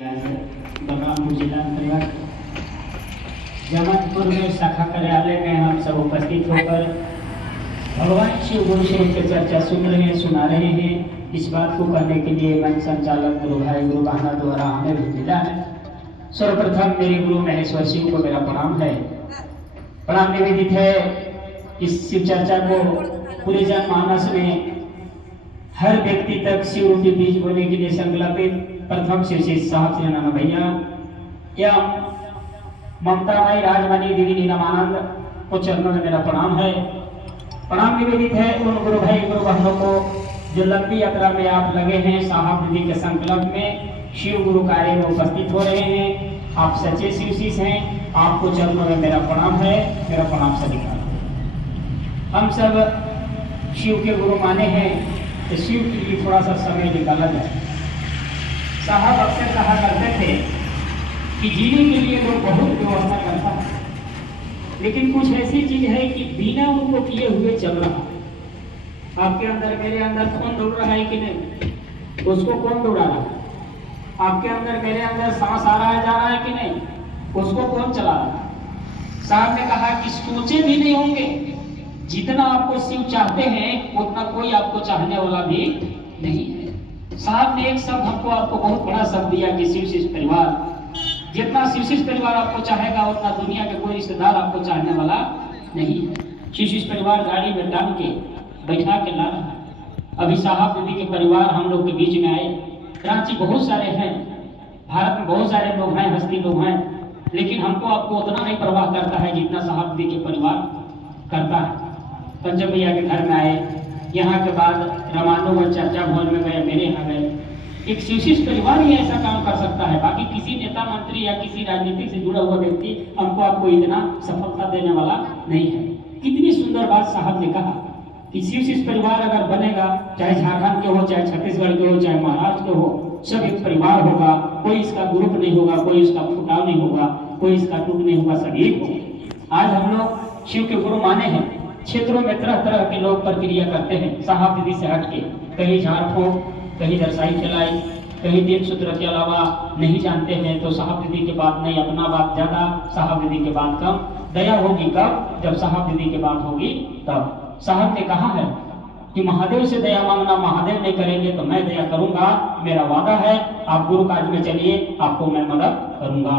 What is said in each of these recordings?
बलरामपुर जिला अंतर्गत जमतपुर में शाखा कार्यालय में हम सब उपस्थित होकर भगवान शिव गुरु शरीफ की चर्चा सुन रहे हैं, सुना रहे हैं। इस बात को करने के लिए मंच संचालक गुरु भाई गुरु बहाना द्वारा हमें भी मिला है। सर्वप्रथम मेरे गुरु महेश्वर शिव को मेरा प्रणाम है, प्रणाम निवेदित है। इस शिव चर्चा को पूरे जनमानस में हर व्यक्ति तक शिव रूपी बीज बोने के लिए संकल्पित प्रथम शिव साहब श्री नाना भैया एवं ममतामयी राजमणि देवी नीलमानंद को चरणों में मेरा प्रणाम है। प्रणाम निवेदित है उन गुरु भाई गुरु बहनों को जो लंबी यात्रा में आप लगे हैं, साहब दीदी के संकल्प में शिव गुरु कार्य में उपस्थित हो रहे हैं। आप सच्चे शिव शिष्य हैं, आपको चरणों में मेरा प्रणाम है, मेरा प्रणाम स्वीकार। हम सब शिव के गुरु माने हैं तो शिव के लिए थोड़ा सा समय निकाला जाए। साहब अक्सर कहा करते थे कि जीने के लिए लोग बहुत व्यवस्था करता है, लेकिन कुछ ऐसी चीज है कि बिना उनको किए हुए चल रहा है। आपके अंदर मेरे अंदर कौन दौड़ रहा है कि नहीं, उसको कौन दौड़ा रहा है? आपके अंदर मेरे अंदर सांस आ रहा है, जा रहा है कि नहीं, उसको कौन चला रहा है? साहब ने कहा कि सोचे भी नहीं होंगे, जितना आपको शिव चाहते हैं उतना कोई आपको चाहने वाला भी नहीं है। साहब ने एक शब्द हमको आपको बहुत बड़ा शब्द दिया कि शिव शिष्य परिवार। जितना शिव शिष्य परिवार आपको चाहेगा उतना दुनिया के कोई रिश्तेदार आपको चाहने वाला नहीं है। शिव शिष्य परिवार गाड़ी में टांग के बैठा के ला रहा है। अभी साहब दीदी के परिवार हम लोग के बीच में आए। रांची बहुत सारे हैं, भारत में बहुत सारे लोग हैं, हस्ती लोग हैं, लेकिन हमको आपको उतना नहीं परवाह करता है जितना साहब दीदी के परिवार करता है। पंचम भैया के घर में आए, यहाँ के बाद रामानुज चर्चा भवन में गए, मेरे यहाँ गए। एक शिवशिष्य परिवार ही ऐसा काम कर सकता है, बाकी किसी नेता मंत्री या किसी राजनीतिक से जुड़ा हुआ व्यक्ति हमको आपको इतना सफलता देने वाला नहीं है। कितनी सुंदर बात साहब ने कहा कि शिवशिष्य परिवार अगर बनेगा, चाहे झारखंड के हो, चाहे छत्तीसगढ़ के हो, चाहे महाराष्ट्र के हो, सब एक परिवार होगा। कोई इसका ग्रुप नहीं होगा, कोई इसका फुटाव नहीं होगा, कोई इसका टूट नहीं होगा, सब एक होगा। आज हम लोग शिव के गुरु माने हैं। क्षेत्रों में तरह तरह के लोग प्रक्रिया करते हैं साहब दीदी से हट के, कहीं झाड़ फूंक, कहीं दरसाई खिलाई, कहीं तीन सूत्र के अलावा नहीं जानते हैं तो साहब दीदी के बात नहीं, अपना बात ज्यादा, साहब दीदी के बात कम। दया होगी कब? जब साहब दीदी की बात होगी तब। साहब ने कहा है कि महादेव से दया मांगना, महादेव नहीं करेंगे तो मैं दया करूंगा, मेरा वादा है। आप गुरु काज में चलिए, आपको मैं मदद करूंगा।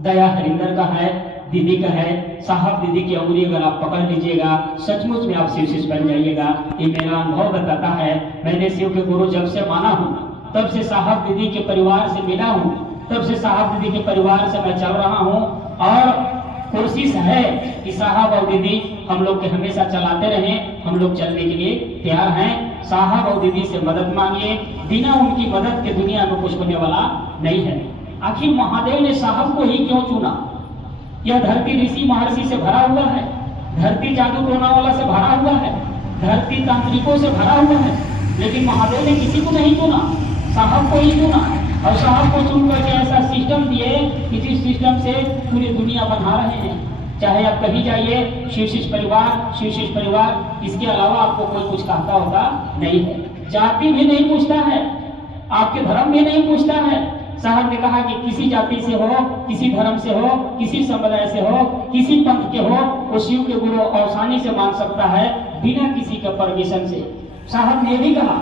दया हरिंदर का है, दीदी का है। साहब दीदी की अंगुली अगर आप पकड़ लीजिएगा, सचमुच में आप शिव शिष्य बन जाइएगा। ये मेरा अनुभव बताता है। मैंने शिव के गुरु जब से माना हूँ, तब से साहब दीदी के परिवार से मिला हूँ, तब से साहब दीदी के परिवार से मैं चल रहा हूँ। और कोशिश है कि साहब और दीदी हम लोग के हमेशा चलाते रहें। हम लोग चलने के लिए तैयार हैं। साहब और दीदी से मदद मांगिए, बिना उनकी मदद के दुनिया में कुछ होने वाला नहीं है। आखिर महादेव ने साहब को ही क्यों चुना? यह धरती ऋषि महर्षि से भरा हुआ है, धरती जादू टोना वाला से भरा हुआ है, धरती तांत्रिकों से भरा हुआ है, लेकिन महादेव ने किसी को नहीं चुना, साहब को ही चुना। और साहब को चुन करके ऐसा सिस्टम दिए कि जिस सिस्टम से पूरी दुनिया बना रहे हैं। चाहे आप कहीं जाइए, शिव शिष्य परिवार, शिव शिष्य परिवार, इसके अलावा आपको कोई कुछ कहता होता नहीं है। जाति भी नहीं पूछता है, आपके धर्म भी नहीं पूछता है। साहब ने कहा कि किसी जाति से हो, किसी धर्म से हो, किसी संप्रदाय से हो, किसी पंथ के हो, वो शिव के गुरु आसानी से मान सकता है बिना किसी के परमिशन से। साहब ने भी कहा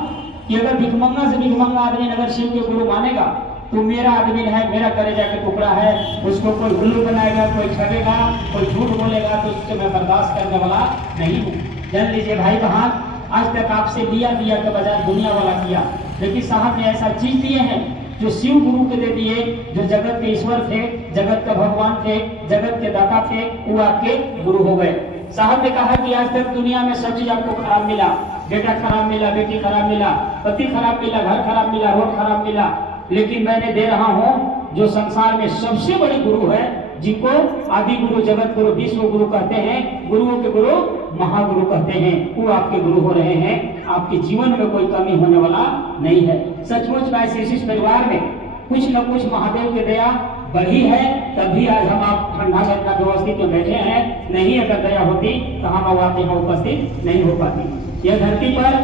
कि अगर भिखमंगा से भिखमंगा आदमी अगर शिव के गुरु मानेगा तो मेरा आदमी है, मेरा कलेजा का टुकड़ा है, उसको कोई उल्लू बनाएगा, कोई ठगेगा, कोई झूठ बोलेगा तो उससे मैं बर्दाश्त करने वाला नहीं हूँ। जान लीजिए भाई बहन, आज तक आपसे लिया के बजाय दुनिया वाला किया, लेकिन साहब ने ऐसा चीज दिए हैं जो शिव गुरु के दे दिए, जो जगत के ईश्वर थे, जगत का भगवान थे, जगत के दाता थे, वो आपके गुरु हो गए। साहब ने कहा कि आज तक दुनिया में सब चीज आपको खराब मिला, बेटा खराब मिला, बेटी खराब मिला, पति खराब मिला, घर खराब मिला, रोड खराब मिला, लेकिन मैंने दे रहा हूँ जो संसार में सबसे बड़े गुरु है, जिनको आदि गुरु, जगत गुरु, विश्व गुरु कहते हैं, गुरुओं के गुरु महागुरु कहते हैं, वो आपके गुरु हो रहे हैं। आपके जीवन में कोई कमी होने वाला नहीं है। सचमुच में शिव शिष्य परिवार में कुछ न कुछ महादेव की दया बढ़ी है, तभी आज हम आप ठंडा घटना व्यवस्थित में बैठे हैं। नहीं अगर दया होती तो हम आप यहाँ उपस्थित नहीं हो पाती। यह धरती पर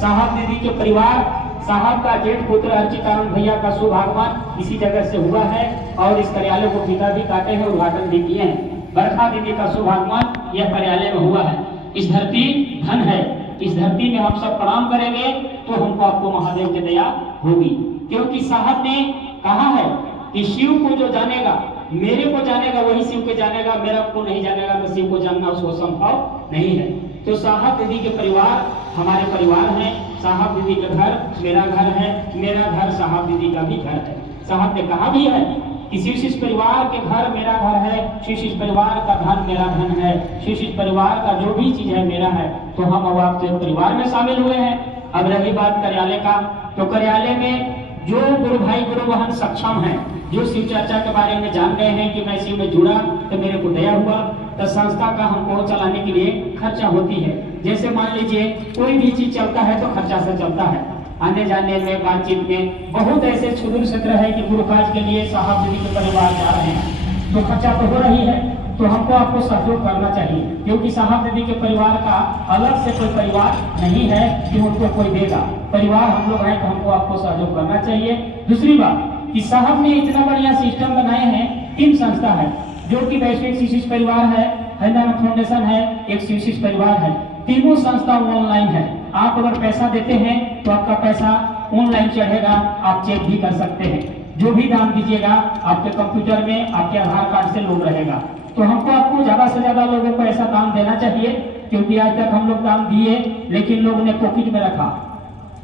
साहब दीदी के परिवार साहब का जेठ पुत्र अर्चितानंद भैया का सौभाग्यवान इसी जगह से हुआ है और इस कार्यालय को पिता भी काटे हैं, उद्घाटन भी किए हैं। बरखा दीदी का सौभाग्यवान यह कार्यालय में हुआ है। इस धरती धन है, इस धरती में हम सब प्रणाम करेंगे तो हमको आपको महादेव की दया होगी, क्योंकि साहब ने कहा है कि शिव को जो जानेगा, मेरे को जानेगा वही शिव को जानेगा, मेरा को नहीं जानेगा तो शिव को जानना उसको संभव नहीं है। तो साहब दीदी के परिवार हमारे परिवार हैं, साहब दीदी का घर मेरा घर है, मेरा घर साहब दीदी का भी घर है। साहब ने कहा भी है कि शिव परिवार के घर मेरा घर है, शिव परिवार का धन मेरा धन है, शिव परिवार का जो भी चीज है मेरा है। तो हम अब आपके परिवार में शामिल हुए हैं। अब रही बात कार्यालय का, तो कार्यालय में जो गुरु भाई गुरु बहन सक्षम हैं, जो शिव चर्चा के बारे में जान गए हैं कि मैं शिव में जुड़ा तो मेरे को दया हुआ, तो संस्था का हमको चलाने के लिए खर्चा होती है। जैसे मान लीजिए कोई भी चीज चलता है तो खर्चा से चलता है, आने जाने में, बातचीत में। बहुत ऐसे सुदूर क्षेत्र है कि गुरु काज के लिए साहब दीदी के परिवार जा रहे हैं तो खर्चा तो हो रही है, तो हमको आपको सहयोग करना चाहिए, क्योंकि साहब दीदी के परिवार का अलग से कोई परिवार नहीं है कि उनको कोई देगा। परिवार हम लोग हैं तो हमको आपको सहयोग करना चाहिए। दूसरी बात कि साहब ने इतना बढ़िया सिस्टम बनाए हैं, 3 संस्था है जो कि वैश्विक शिव परिवार है, हैदराबाद फाउंडेशन है, एक शिव परिवार है। तीनों संस्था ऑनलाइन है। आप अगर पैसा देते हैं तो आपका पैसा ऑनलाइन चढ़ेगा, आप चेक भी कर सकते हैं। जो भी दान दीजिएगा आपके कंप्यूटर में आपके आधार कार्ड से लोड रहेगा। तो हमको आपको ज्यादा से ज्यादा लोगों को ऐसा दान देना चाहिए, क्योंकि आज तक हम लोग दान दिए लेकिन लोगों ने पॉकेट में रखा,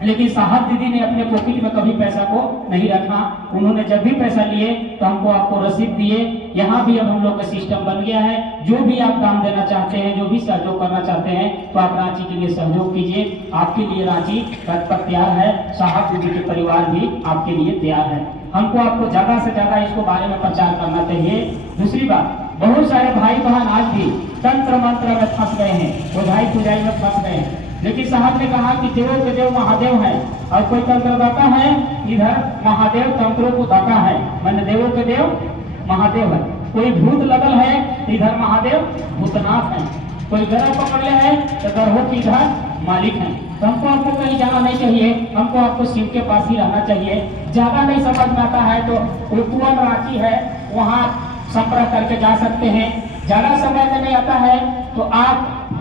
लेकिन साहब दीदी ने अपने पॉकेट में कभी पैसा को नहीं रखा। उन्होंने जब भी पैसा लिए तो हमको आपको रसीद दिए। यहाँ भी अब हम लोग का सिस्टम बन गया है, जो भी आप दान देना चाहते हैं, जो भी सहयोग करना चाहते हैं तो आप रांची के लिए सहयोग कीजिए। आपके लिए रांची तत्पर तैयार है, साहब दीदी के परिवार भी आपके लिए तैयार है। हमको आपको ज्यादा से ज्यादा इसको बारे में प्रचार करना चाहिए। दूसरी बात, बहुत सारे भाई बहन आज भी तंत्र मंत्र में फंस गए हैं, ओझाई पुजाई में फंस गए हैं, लेकिन साहब ने कहा कि देवों के देव महादेव है और कोई तंत्र दाता है, इधर महादेव तंत्रों को दाता है, मैंने देवों के देव महादेव है। कोई भूत लगल है तो इधर महादेव भूतनाथ है, कोई गरह पकड़ ले है तो गरहों की इधर मालिक है। तो हमको आपको कहीं जाना नहीं चाहिए, हमको आपको शिव के पास ही रहना चाहिए। ज्यादा नहीं समझ में आता है तो उतुवन रांची है, वहाँ संपर्क करके जा सकते हैं। ज्यादा समय में नहीं आता है तो आप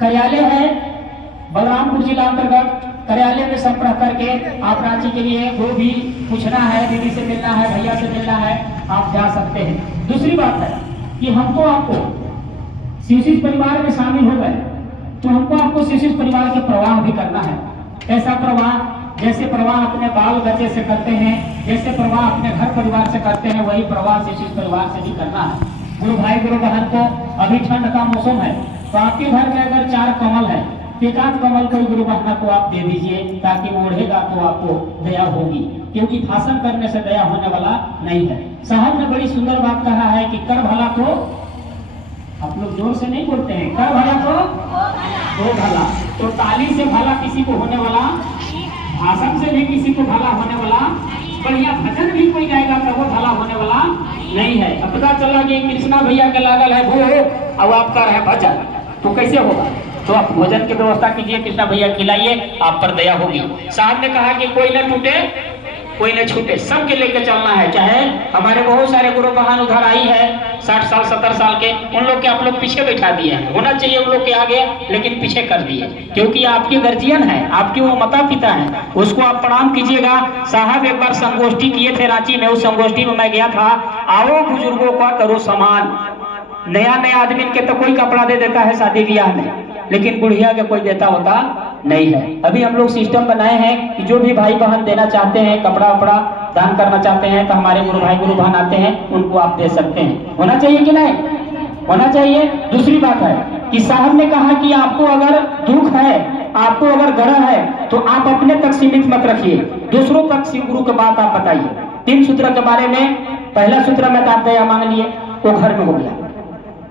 कार्यालय है बलरामपुर जिला अंतर्गत, कार्यालय में संपर्क करके आप रांची के लिए जो भी पूछना है, दीदी से मिलना है, भैया से मिलना है, आप जा सकते हैं। दूसरी बात है कि हमको आपको शिव परिवार में शामिल हो गए तो हमको आपको शिव परिवार के प्रवाह भी करना है। ऐसा प्रवाह जैसे प्रवाह अपने बाल बच्चे से करते हैं, जैसे प्रवाह अपने घर परिवार से करते हैं, वही प्रवाह शिव परिवार से भी करना है। गुरु भाई गुरु बहन को अभी ठंड का मौसम है तो आपके घर में अगर 4 कमल है, एकाध कमल कोई गुरु बहना को आप दे दीजिए, ताकि वो ओढ़ेगा तो आपको दया होगी, क्योंकि भाषण करने से दया होने वाला नहीं है। साहब ने बड़ी सुंदर बात कहा है कि कर भला तो, आप लोग जोर से नहीं बोलते हैं, कर भला तो दो भला। तो ताली से भला किसी को होने वाला, भाषण से भी किसी को भला होने वाला, बढ़िया भजन भी कोई गाएगा तो वो भला होने वाला नहीं है। अब पता चला कि कृष्णा भैया के लागल है वो, अब आपका है भजन, तो कैसे होगा? तो आप भोजन की व्यवस्था कीजिए, कृष्णा भैया खिलाइए, आप पर दया होगी। साहब ने कहा कि कोई न टूटे कोई न छूटे, सबके लेकर चलना है। चाहे हमारे बहुत सारे गुरु बहन उधर आई है 60 साल 70 साल के, उन लोग के आप लोग पीछे बैठा दिए हैं, होना चाहिए उन लोग के आगे, लेकिन पीछे कर दिए, क्योंकि आपके गार्जियन है, आपके वो माता पिता हैं, उसको आप प्रणाम कीजिएगा। साहब एक बार संगोष्ठी किए थे रांची में, उस संगोष्ठी में मैं गया था। आओ बुजुर्गों का करो सम्मान। नया नया आदमी के तो कोई कपड़ा दे देता है शादी ब्याह में, लेकिन बुढ़िया के कोई देता होता नहीं है। अभी हम लोग सिस्टम बनाए हैं कि जो भी भाई बहन देना चाहते हैं, कपड़ा वपड़ा दान करना चाहते हैं, तो हमारे गुरु भाई गुरु बहन आते हैं, उनको आप दे सकते हैं। होना चाहिए कि नहीं? होना चाहिए। दूसरी बात है कि साहब ने कहा कि आपको अगर दुख है, आपको अगर ग्रह है, तो आप अपने तक सीमित मत रखिए, दूसरों तक शिव गुरु की बात आप बताइए। 3 सूत्र के बारे में, पहला सूत्र में आप दया मांग लिए, वो घर में हो गया।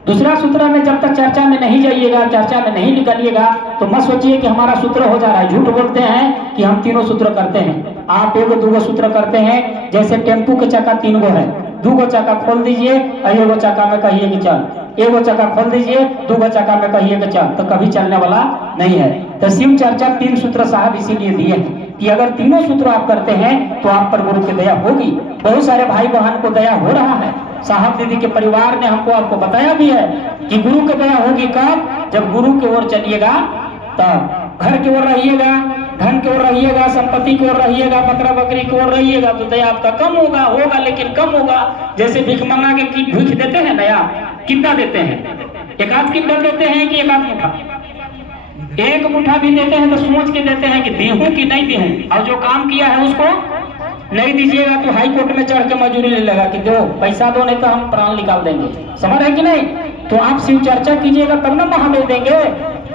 दूसरा सूत्र में जब तक चर्चा में नहीं जाइएगा, चर्चा में नहीं निकलिएगा, तो मत सोचिए कि हमारा सूत्र हो जा रहा है। झूठ बोलते हैं कि हम 3 सूत्र करते हैं। आप 1-2 सूत्र करते हैं। जैसे टेम्पू के चक्का 3 गो है, 2 चक्का खोल दीजिए और 1 चक्का में कहिए कि चल, 1 चक्का खोल दीजिए, 2 चक्का में कहिए कि चल, तो कभी चलने वाला नहीं है। तो शिव चर्चा 3 सूत्र साहब इसीलिए दिए हैं कि अगर तीनों सूत्र आप करते हैं तो आप पर गुरु की दया होगी। बहुत सारे भाई बहन को दया हो रहा है। साहब दीदी के परिवार ने हमको आपको बताया भी है कि गुरु की दया होगी कब, जब गुरु की ओर चलिएगा, तब घर की ओर रहिएगा, धन की ओर रहिएगा, संपत्ति की ओर रहिएगा, बकरा बकरी की ओर रहिएगा तो दया आपका कम होगा लेकिन कम होगा। जैसे भिख मंगा के भीख देते हैं नया, कितना देते हैं? एक आध क्विंटल देते हैं कि एक आध मुठा? एक मुठा भी देते हैं तो सोच के देते हैं कि देहूं कि नहीं देहूं, और जो काम किया है उसको नहीं दीजिएगा तो हाई कोर्ट में चढ़ के मजूरी ले लेगा कि दो पैसा दो नहीं तो हम प्राण निकाल देंगे। समझ है कि नहीं? तो आप शिव चर्चा कीजिएगा तब ना महादेव देंगे।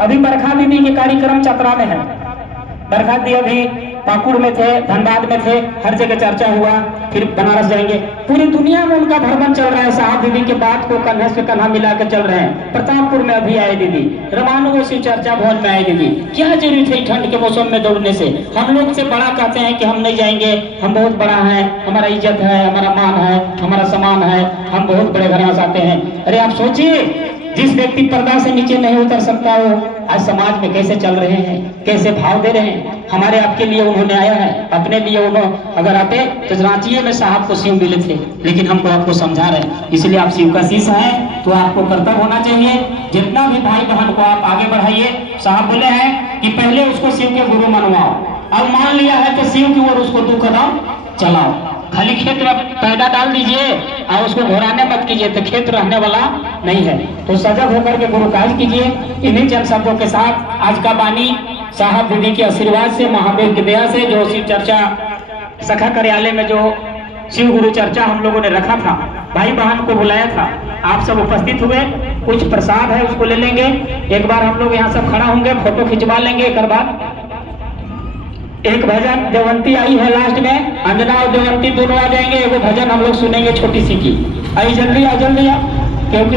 अभी बरखा दीदी के कार्यक्रम चतरा में है। बरखा दी अभी पाकुड़ में थे, धनबाद में थे, हर जगह चर्चा हुआ, फिर बनारस जाएंगे। पूरी दुनिया में उनका भ्रमण चल रहा है। साहब दीदी के बात को कंधे से कंधा मिला कर चल रहे हैं। प्रतापपुर में अभी आए दीदी, रमानु शिव चर्चा भवन में आए दीदी। क्या जरूरी थी ठंड के मौसम में दौड़ने से? हम लोग से बड़ा कहते हैं कि हम नहीं जाएंगे, हम बहुत बड़ा है, हमारा इज्जत है, हमारा मान है, हमारा सम्मान है, हम बहुत बड़े घर से आते हैं। अरे आप सोचिए, जिस व्यक्ति पर्दा से नीचे नहीं उतर सकता हो आज समाज में कैसे चल रहे हैं, कैसे भाव दे रहे हैं। हमारे आपके लिए उन्होंने आया है, अपने लिए उन्होंने अगर आते तो रांची में साहब को शिव मिले थे, लेकिन हमको आपको समझा रहे हैं। इसलिए आप शिव का शिष्य हैं तो आपको कर्तव्य होना चाहिए। जितना भी भाई बहन को आप आगे बढ़ाइए। साहब बोले हैं कि पहले उसको शिव के गुरु मनवाओ, अब मान लिया है तो शिव की ओर उसको 2 कदम चलाओ। खाली खेत में पैदा डाल दीजिए और उसको घोराने मत कीजिए तो खेत रहने वाला नहीं है। तो सजग होकर के गुरु कार्य कीजिए। इन्हीं चंद शब्दों के साथ आज का वाणी साहब दीदी के आशीर्वाद से, महादेव की दया से, जो शिव चर्चा सखा कार्यालय में जो शिव गुरु चर्चा हम लोगों ने रखा था, भाई बहन को बुलाया था, आप सब उपस्थित हुए। कुछ प्रसाद है उसको ले लेंगे। एक बार हम लोग यहाँ सब खड़ा होंगे, फोटो खिंचवा लेंगे। एक बाद एक भजन देवंती आई है लास्ट में, अंजना और देवंती दोनों आ जाएंगे। एक भजन हम लोग सुनेंगे छोटी सी की। आई जल्दी आ क्योंकि